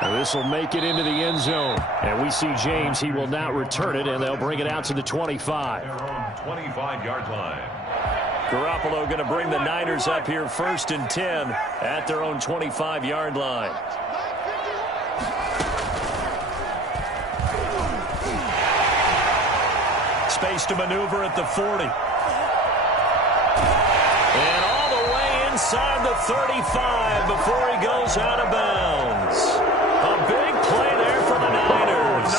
Now this will make it into the end zone. And we see James. He will not return it, and they'll bring it out to the 25. Their own 25-yard line. Garoppolo going to bring the Niners up here 1st and 10 at their own 25-yard line. Space to maneuver at the 40. And all the way inside the 35 before he goes out of bounds. A big play there for the Niners.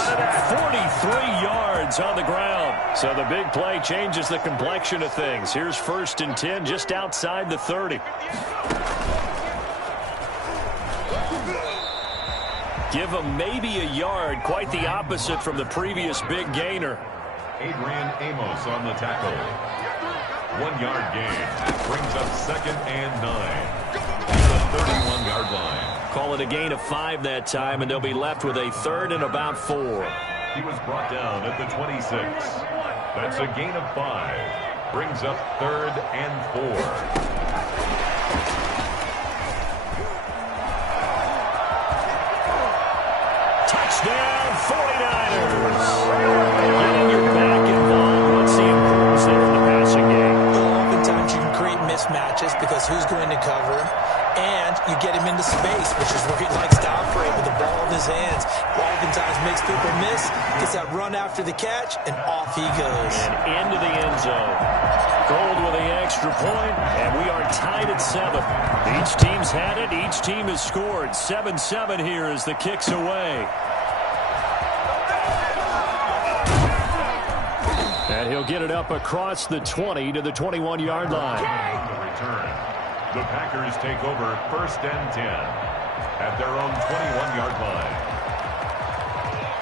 43 yards on the ground. So the big play changes the complexion of things. Here's 1st and 10 just outside the 30. Give him maybe a yard, quite the opposite from the previous big gainer. Adrian Amos on the tackle. 1-yard gain. Brings up 2nd and 9. The 31-yard line. Call it a gain of 5 that time, and they'll be left with a 3rd and about 4. He was brought down at the 26. That's a gain of 5. Brings up 3rd and 4. Touchdown, 49ers. Getting your back involved. What's the importance there in the passing game? Oftentimes you can create mismatches because who's going to cover him, and you get him into space, which is where he likes to operate with the ball in his hands. Oftentimes makes people miss, gets that run after the catch, and off he goes. And into the end zone. Gold with the extra point, and we are tied at 7. Each team's had it. Each team has scored. 7-7 here as the kick's away. And he'll get it up across the 20 to the 21-yard line. The return. The Packers take over 1st and 10 at their own 21-yard line.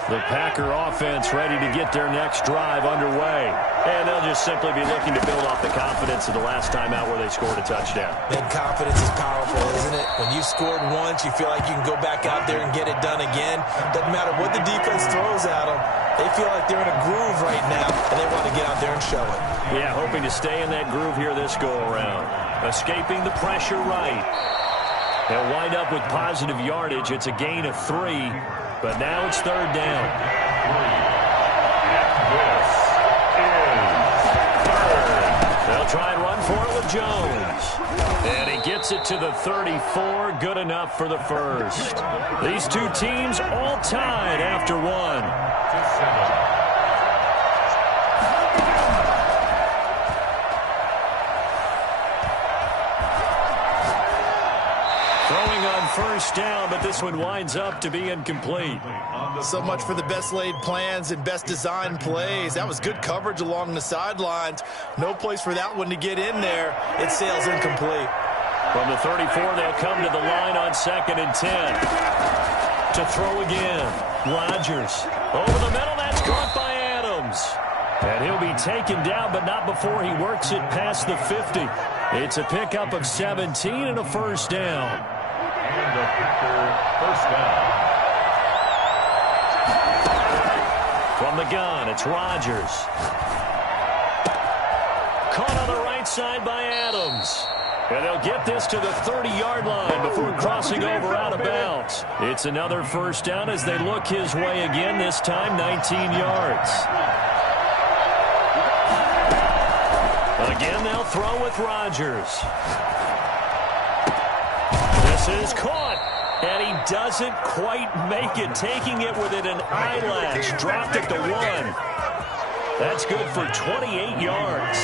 The Packer offense ready to get their next drive underway. And they'll just simply be looking to build off the confidence of the last time out where they scored a touchdown. That confidence is powerful, isn't it? When you've scored once, you feel like you can go back out there and get it done again. Doesn't matter what the defense throws at them. They feel like they're in a groove right now, and they want to get out there and show it. Yeah, hoping to stay in that groove here this go-around. Escaping the pressure right. They'll wind up with positive yardage. It's a gain of 3, but now it's 3rd down. They'll try and run for it with Jones. And he gets it to the 34. Good enough for the 1st. These two teams all tied after 1. Throwing on 1st down, but this one winds up to be incomplete. So much for the best laid plans and best designed plays. That was good coverage along the sidelines. No place for that one to get in there. It sails incomplete. From the 34, they'll come to the line on 2nd and 10. To throw again. Rodgers. Over the middle, that's caught by Adams. And he'll be taken down, but not before he works it past the 50. It's a pickup of 17 and a 1st down. And the Packer 1st down. From the gun, it's Rodgers. Caught on the right side by Adams. And they'll get this to the 30-yard line before crossing over out of bounds. It's another 1st down as they look his way again, this time 19 yards. Again, they'll throw with Rodgers. This is caught. And he doesn't quite make it, taking it within an eyelash. Dropped it to 1. That's good for 28 yards.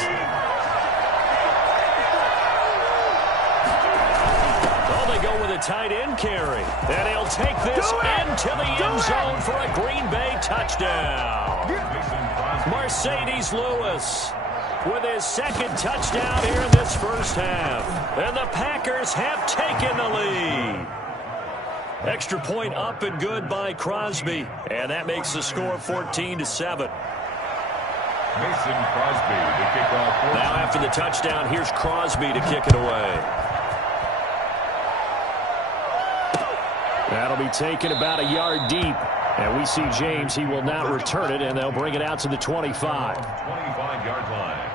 Oh, they go with a tight end carry. And he'll take this into the end zone for a Green Bay touchdown. Mercedes Lewis with his 2nd touchdown here in this 1st half. And the Packers have taken the lead. Extra point up and good by Crosby. And that makes the score 14-7. Mason Crosby to kick off. Now after the touchdown, here's Crosby to kick it away. That'll be taken about a yard deep. And we see James. He will not return it, and they'll bring it out to the 25. 25-yard line.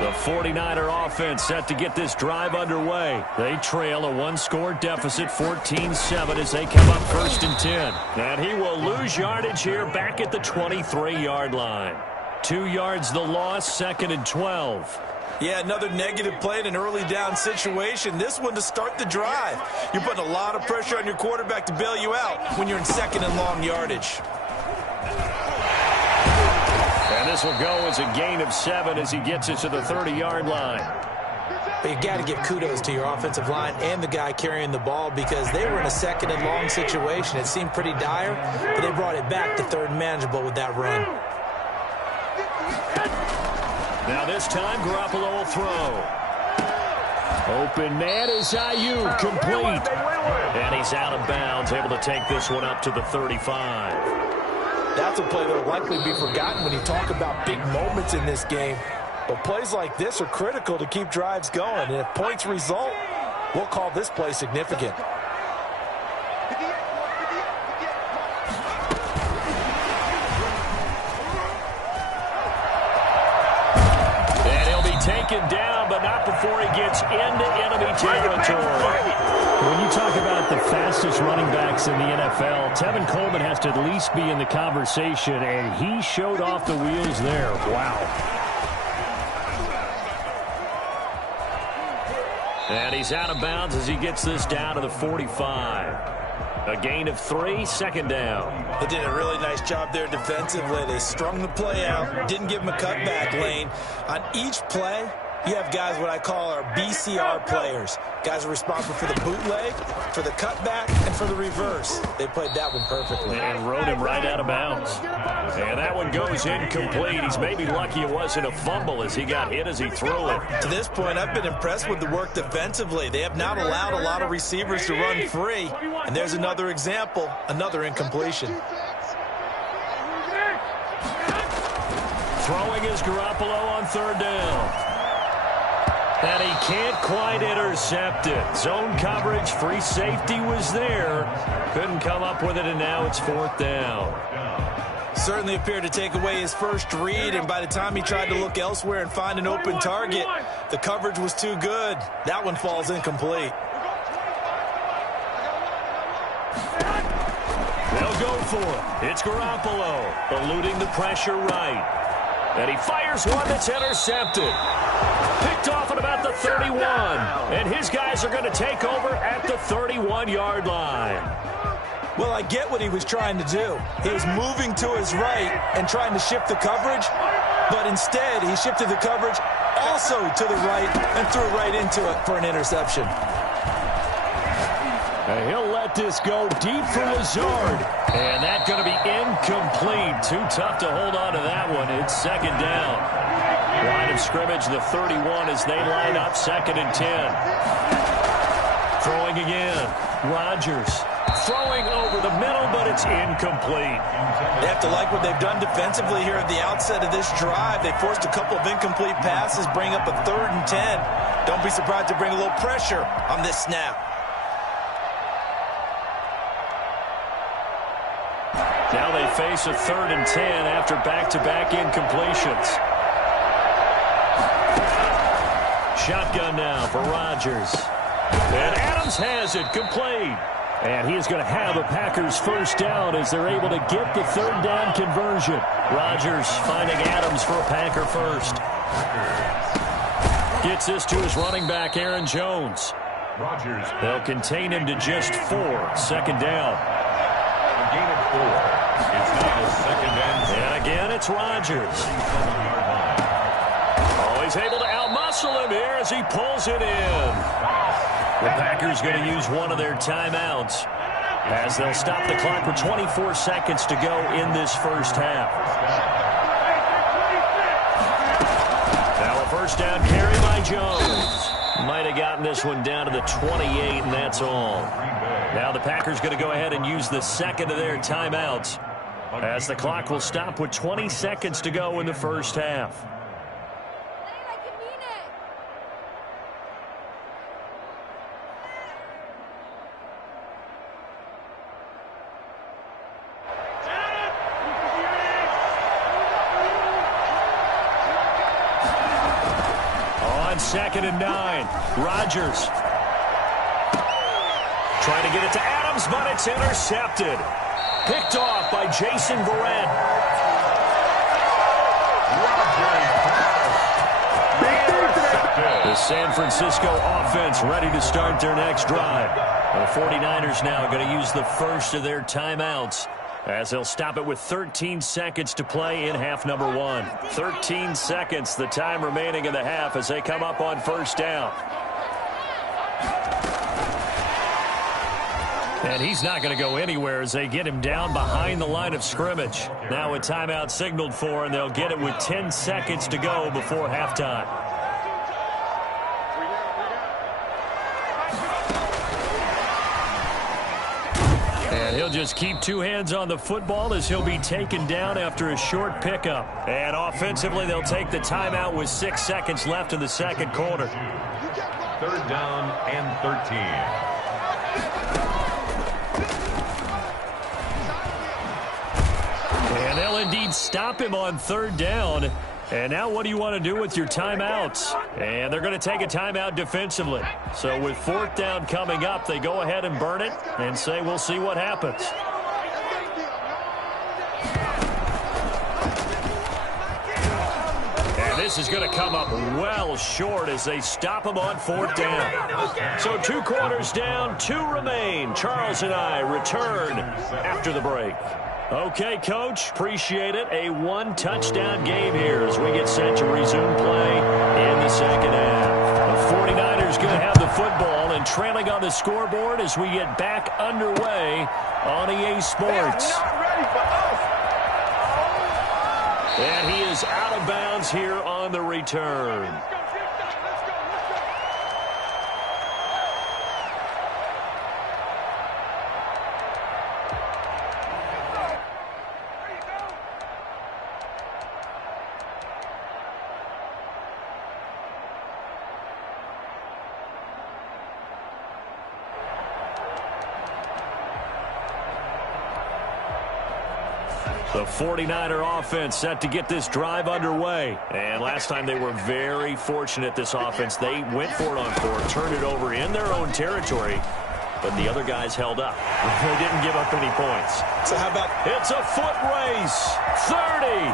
The 49er offense set to get this drive underway. They trail a one-score deficit, 14-7, as they come up 1st and 10. And he will lose yardage here back at the 23-yard line. 2 yards the loss, 2nd and 12. Yeah, another negative play in an early down situation. This one to start the drive. You're putting a lot of pressure on your quarterback to bail you out when you're in 2nd and long yardage. And this will go as a gain of 7 as he gets it to the 30-yard line. But you got to give kudos to your offensive line and the guy carrying the ball because they were in a 2nd and long situation. It seemed pretty dire, but they brought it back to 3rd and manageable with that run. Now this time, Garoppolo will throw. Open man is Ayuk, complete. And he's out of bounds, able to take this one up to the 35. That's a play that will likely be forgotten when you talk about big moments in this game. But plays like this are critical to keep drives going. And if points result, we'll call this play significant. Taken down, but not before he gets into enemy territory. When you talk about the fastest running backs in the NFL, Tevin Coleman has to at least be in the conversation, and he showed off the wheels there. Wow. And he's out of bounds as he gets this down to the 45. A gain of 3, 2nd down. They did a really nice job there defensively. They strung the play out, didn't give him a cutback lane. On each play, you have guys what I call our BCR players. Guys are responsible for the bootleg, for the cutback, and for the reverse. They played that one perfectly. And rode him right out of bounds. And that one goes incomplete. He's maybe lucky it wasn't a fumble as he got hit as he threw it. To this point, I've been impressed with the work defensively. They have not allowed a lot of receivers to run free. And there's another example, another incompletion. Throwing is Garoppolo on 3rd down. And he can't quite intercept it. Zone coverage, free safety was there. Couldn't come up with it, and now it's 4th down. Certainly appeared to take away his first read, and by the time he tried to look elsewhere and find an open target, the coverage was too good. That one falls incomplete. They'll go for it. It's Garoppolo, eluding the pressure right. And he fires one that's intercepted. Picked off at about the 31. And his guys are going to take over at the 31-yard line. Well, I get what he was trying to do. He was moving to his right and trying to shift the coverage, but instead he shifted the coverage also to the right and threw right into it for an interception. And he'll let this go deep for Lazard. And that's going to be incomplete. Too tough to hold on to that one. It's 2nd down. Line of scrimmage, the 31 as they line up 2nd and 10. Throwing again. Rodgers throwing over the middle, but it's incomplete. They have to like what they've done defensively here at the outset of this drive. They forced a couple of incomplete passes, bring up a 3rd and 10. Don't be surprised to bring a little pressure on this snap. Now they face a 3rd and 10 after back-to-back incompletions. Shotgun now for Rodgers. And Adams has it complete. And he is going to have a Packers 1st down as they're able to get the 3rd down conversion. Rodgers finding Adams for a Packer first. Gets this to his running back, Aaron Jones. They'll contain him to just 4. 2nd down. A gain of 4. It's now 2nd and 10. And again, it's Rodgers. Oh, he's able to outmuscle him here as he pulls it in. The Packers going to use one of their timeouts as they'll stop the clock with 24 seconds to go in this first half. Now a 1st down carry by Jones. Might have gotten this one down to the 28, and that's all. Now the Packers going to go ahead and use the 2nd of their timeouts as the clock will stop with 20 seconds to go in the first half. 2nd and 9. Rodgers trying to get it to Adams, but it's intercepted. Picked off by Jason Verrett. The San Francisco offense ready to start their next drive. The 49ers now going to use the first of their timeouts as they'll stop it with 13 seconds to play in half number 1. 13 seconds, the time remaining in the half as they come up on first down. And he's not going to go anywhere as they get him down behind the line of scrimmage. Now a timeout signaled for, and they'll get it with 10 seconds to go before halftime. And he'll just keep two hands on the football as he'll be taken down after a short pickup. And offensively, they'll take the timeout with 6 seconds left in the second quarter. 3rd down and 13. And they'll indeed stop him on 3rd down. And now what do you want to do with your timeouts? And they're going to take a timeout defensively. So with 4th down coming up, they go ahead and burn it and say we'll see what happens. And this is going to come up well short as they stop him on 4th down. So 2 quarters down, 2 remain. Charles and I return after the break. Okay, Coach, appreciate it. A 1-touchdown game here as we get set to resume play in the second half. The 49ers going to have the football and trailing on the scoreboard as we get back underway on EA Sports. And he is out of bounds here on the return. The 49er offense set to get this drive underway. And last time they were very fortunate, this offense. They went for it on 4, turned it over in their own territory, but the other guys held up. They didn't give up any points. So how about... It's a foot race. 30.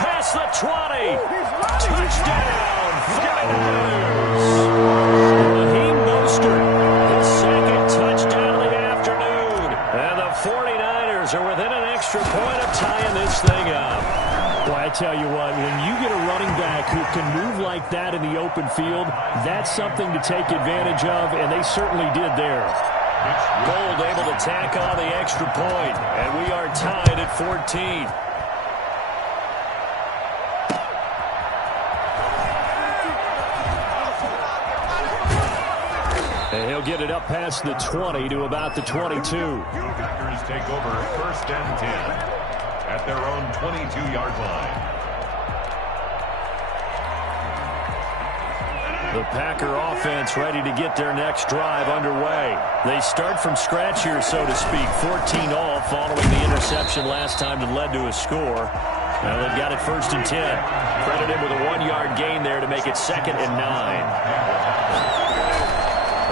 Past the 20. Touchdown. 49ers. Raheem Mostert. His 2nd touchdown of the afternoon. And the 49ers are within an extra point of tying this thing up. Well, I tell you what, when you get a running back who can move like that in the open field, that's something to take advantage of, and they certainly did there. Gold able to tack on the extra point, and we are tied at 14. And he'll get it up past the 20 to about the 22. Packers take over 1st and 10 at their own 22-yard line. The Packer offense ready to get their next drive underway. They start from scratch here, so to speak. 14 all following the interception last time that led to a score. Now they've got it 1st and 10. Credited with a 1-yard gain there to make it 2nd and 9.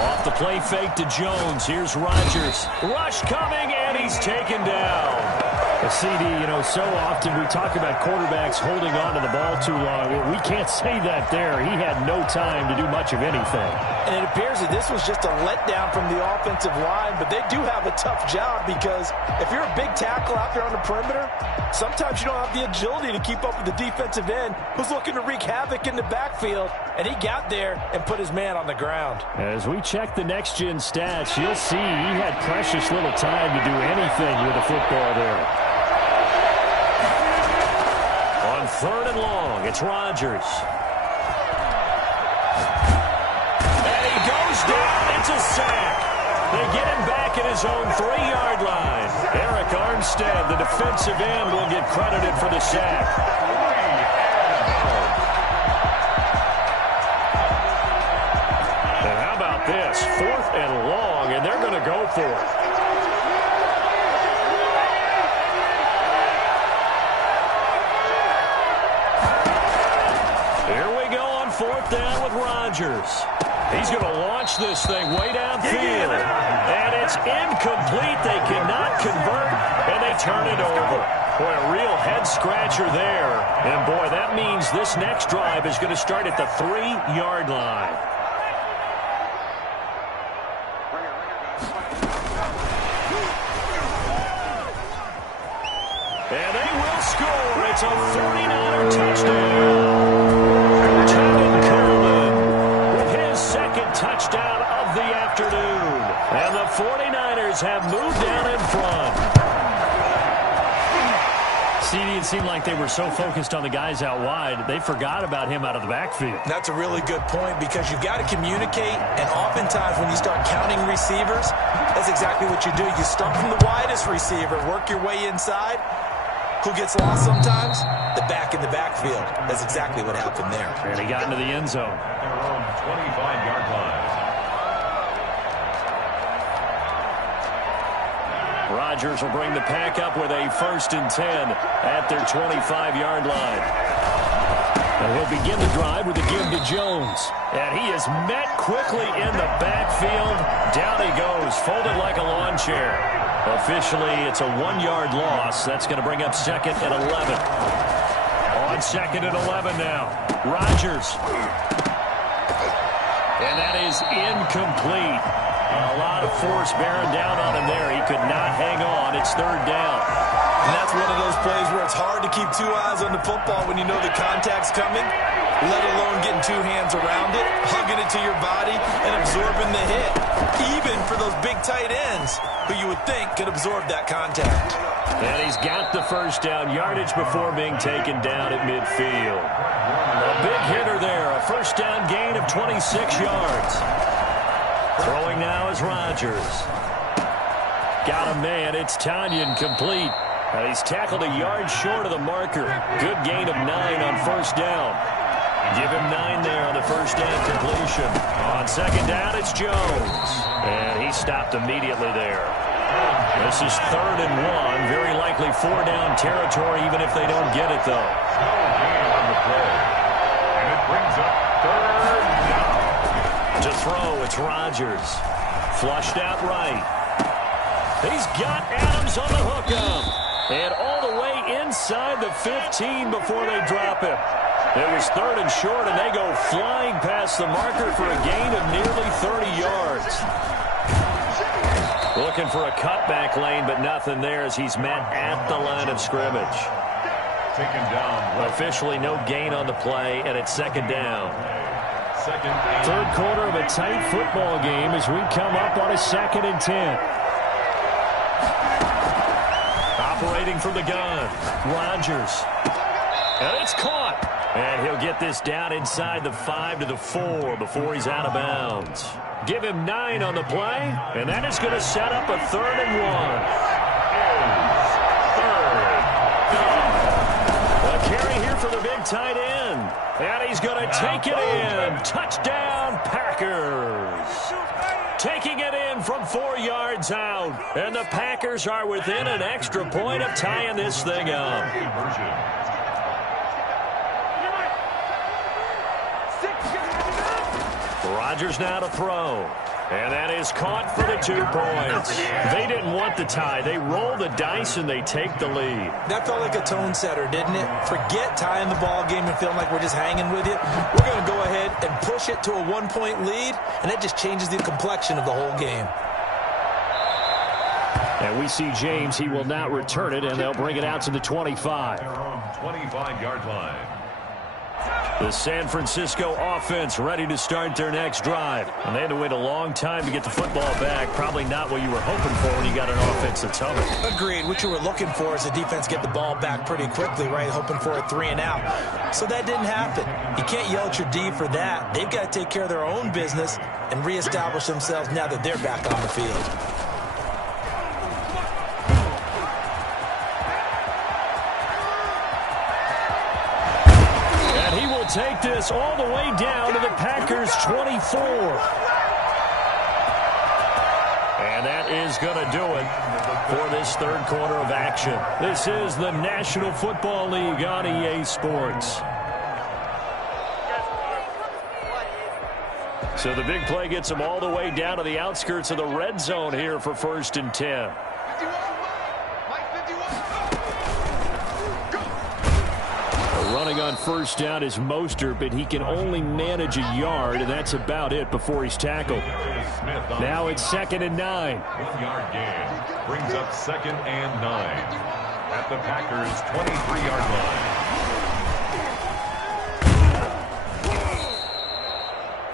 Off the play fake to Jones. Here's Rodgers. Rush coming, and he's taken down. A CD, you know, so often we talk about quarterbacks holding on to the ball too long. We can't say that there. He had no time to do much of anything. And it appears that this was just a letdown from the offensive line, but they do have a tough job because if you're a big tackle out there on the perimeter, sometimes you don't have the agility to keep up with the defensive end who's looking to wreak havoc in the backfield, and he got there and put his man on the ground. As we check the next-gen stats, you'll see he had precious little time to do anything with the football there. On 3rd and long, it's Rodgers. And he goes down. It's a sack. They get him back at his own 3-yard line. Eric Armstead, the defensive end, will get credited for the sack. And how about this? 4th and long, and they're going to go for it. down with Rodgers. He's going to launch this thing way downfield. And it's incomplete. They cannot convert, and they turn it over. Boy, a real head-scratcher there. And, boy, that means this next drive is going to start at the 3-yard line. And they will score. It's a 49er touchdown. Tevin Coleman with his second touchdown of the afternoon. And the 49ers have moved down in front. It seemed like they were so focused on the guys out wide, they forgot about him out of the backfield. That's a really good point because you've got to communicate, and oftentimes when you start counting receivers, that's exactly what you do. You start from the widest receiver, work your way inside. Who gets lost sometimes? The back in the backfield. That's exactly what happened there. And he got into the end zone. Their own 25-yard line. Rodgers will bring the pack up with a 1st and 10 at their 25-yard line. And he'll begin the drive with a give to Jones. And he is met quickly in the backfield. Down he goes, folded like a lawn chair. Officially, it's a 1-yard loss. That's going to bring up 2nd and 11. On 2nd and 11 now. Rodgers. And that is incomplete. A lot of force bearing down on him there. He could not hang on. It's 3rd down. And that's one of those plays where it's hard to keep 2 eyes on the football when you know the contact's coming, let alone getting 2 hands around it, hugging it to your body, and absorbing the hit. Even for those big tight ends who you would think could absorb that contact. And he's got the 1st down yardage before being taken down at midfield. A big hitter there. A 1st down gain of 26 yards. Throwing now is Rodgers. Got a man. It's Tanyan complete. And he's tackled a yard short of the marker. Good gain of 9 on 1st down. Give him 9 there on the 1st down completion. On 2nd down, it's Jones. And he stopped immediately there. This is 3rd and 1. Very likely 4-down territory, even if they don't get it, though. No gain on the play. And it brings up 3rd down. To throw, it's Rodgers. Flushed out right. He's got Adams on the hookup. And all the way inside the 15 before they drop him. It was 3rd and short, and they go flying past the marker for a gain of nearly 30 yards. Looking for a cutback lane, but nothing there as he's met at the line of scrimmage. Taken down. Officially no gain on the play, and it's 2nd down. 3rd quarter of a tight football game as we come up on a 2nd and 10. Operating from the gun, Rodgers. And it's caught. And he'll get this down inside the 5 to the 4 before he's out of bounds. Give him 9 on the play, and that is going to set up a 3rd and 1. A carry here for the big tight end. And he's going to take it in. Touchdown, Packers. Taking it in from 4 yards out. And the Packers are within an extra point of tying this thing up. Rodgers now to throw. And that is caught for the 2 points. They didn't want the tie. They roll the dice and they take the lead. That felt like a tone setter, didn't it? Forget tying the ball game and feeling like we're just hanging with you. We're going to go ahead and push it to a 1-point lead, and that just changes the complexion of the whole game. And we see James. He will not return it, and they'll bring it out to the 25. 25-yard line. The San Francisco offense ready to start their next drive. And they had to wait a long time to get the football back. Probably not what you were hoping for when you got an offense that's humming. Agreed. What you were looking for is the defense get the ball back pretty quickly, right? Hoping for a 3 and out. So that didn't happen. You can't yell at your D for that. They've got to take care of their own business and reestablish themselves now that they're back on the field. Take this all the way down to the Packers 24. And that is going to do it for this 3rd quarter of action. This is the National Football League on EA Sports. So the big play gets them all the way down to the outskirts of the red zone here for 1st and 10. Running on 1st down is Mostert, but he can only manage a yard, and that's about it before he's tackled. Now it's 2nd and 9. 1 yard gain brings up 2nd and 9 at the Packers' 23-yard line.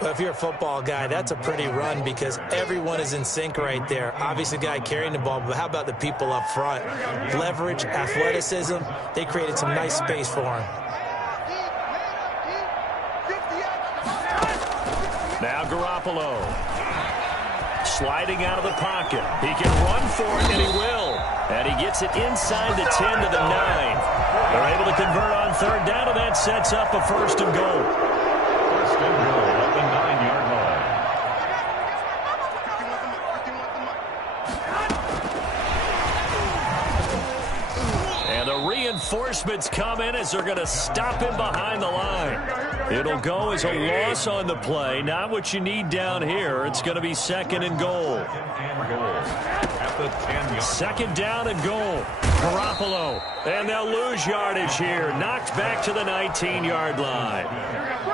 Well, if you're a football guy, that's a pretty run because everyone is in sync right there. Obviously, the guy carrying the ball, but how about the people up front? Leverage, athleticism, they created some nice space for him. Now Garoppolo. Sliding out of the pocket. He can run for it, and he will. And he gets it inside the 10 to the 9. They're able to convert on 3rd down, and that sets up a 1st and goal. 1st and goal at the 9-yard line. And the reinforcements come in as they're going to stop him behind the line. It'll go as a loss on the play. Not what you need down here. It's going to be 2nd and goal. 2nd down and goal. Garoppolo. And they'll lose yardage here. Knocked back to the 19-yard line.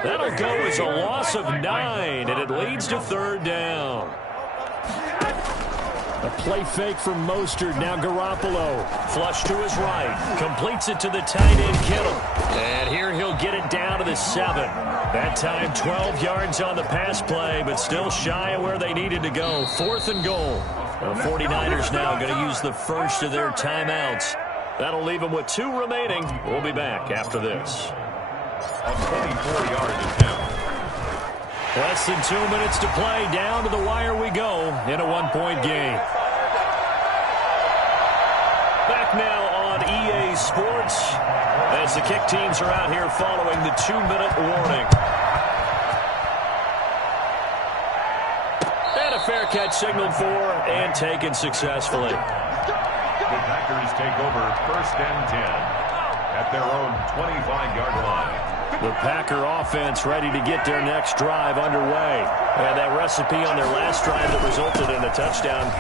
That'll go as a loss of 9, and it leads to 3rd down. A play fake from Mostert. Now Garoppolo. Flush to his right. Completes it to the tight end, Kittle. And here he'll get it down to the 7. That time 12 yards on the pass play, but still shy of where they needed to go. 4th and goal. The 49ers now going to use the first of their timeouts. That'll leave them with 2 remaining. We'll be back after this. A 24-yard attempt. Less than 2 minutes to play. Down to the wire we go in a 1-point game. Back now on EA Sports as the kick teams are out here following the 2-minute warning. And a fair catch signaled for and taken successfully. The Packers take over 1st and 10 at their own 25-yard line. The Packer offense ready to get their next drive underway. And that recipe on their last drive that resulted in a touchdown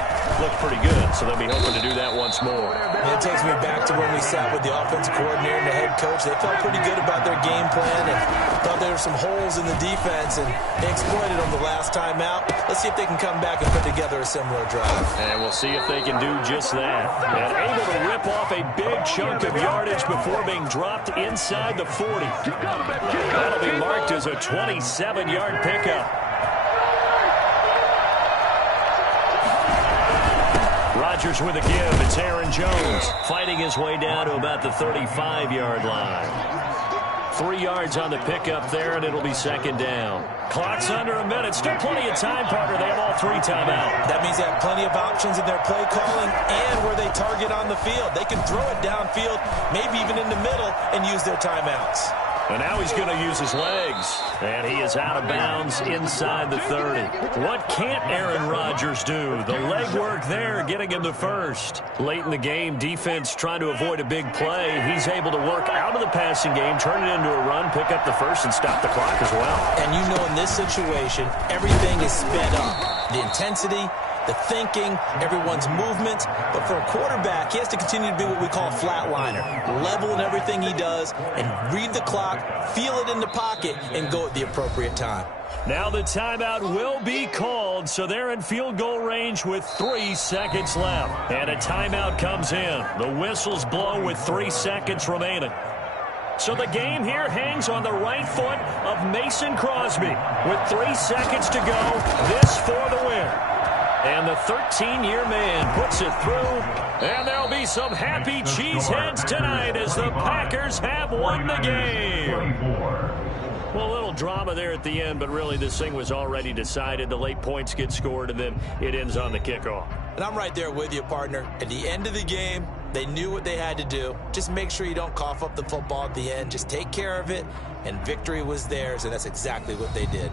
looked pretty good, so they'll be hoping to do that once more. And it takes me back to when we sat with the offensive coordinator and the head coach. They felt pretty good about their game plan and thought there were some holes in the defense, and they exploited them the last time out. Let's see if they can come back and put together a similar drive. And we'll see if they can do just that. And able to rip off a big chunk of yardage before being dropped inside the 40. That'll be marked as a 27-yard pickup. Rodgers with a give. It's Aaron Jones fighting his way down to about the 35-yard line. 3 yards on the pickup there, and it'll be 2nd down. Clock's under a minute. Still plenty of time, partner. They have all 3 timeouts. That means they have plenty of options in their play calling and where they target on the field. They can throw it downfield, maybe even in the middle, and use their timeouts. And now he's going to use his legs. And he is out of bounds inside the 30. What can't Aaron Rodgers do? The leg work there, getting him the first. Late in the game, defense trying to avoid a big play. He's able to work out of the passing game, turn it into a run, pick up the first, and stop the clock as well. And you know in this situation, everything is sped up. The intensity, the thinking, everyone's movement. But for a quarterback, he has to continue to be what we call a flatliner. Level in everything he does and read the clock, feel it in the pocket, and go at the appropriate time. Now the timeout will be called, so they're in field goal range with 3 seconds left. And a timeout comes in. The whistles blow with 3 seconds remaining. So the game here hangs on the right foot of Mason Crosby. With 3 seconds to go, this for the win. And the 13-year man puts it through. And there'll be some happy cheeseheads tonight as the Packers have won the game. Well, a little drama there at the end, but really this thing was already decided. The late points get scored, and then it ends on the kickoff. And I'm right there with you, partner. At the end of the game, they knew what they had to do. Just make sure you don't cough up the football at the end. Just take care of it, and victory was theirs, and that's exactly what they did.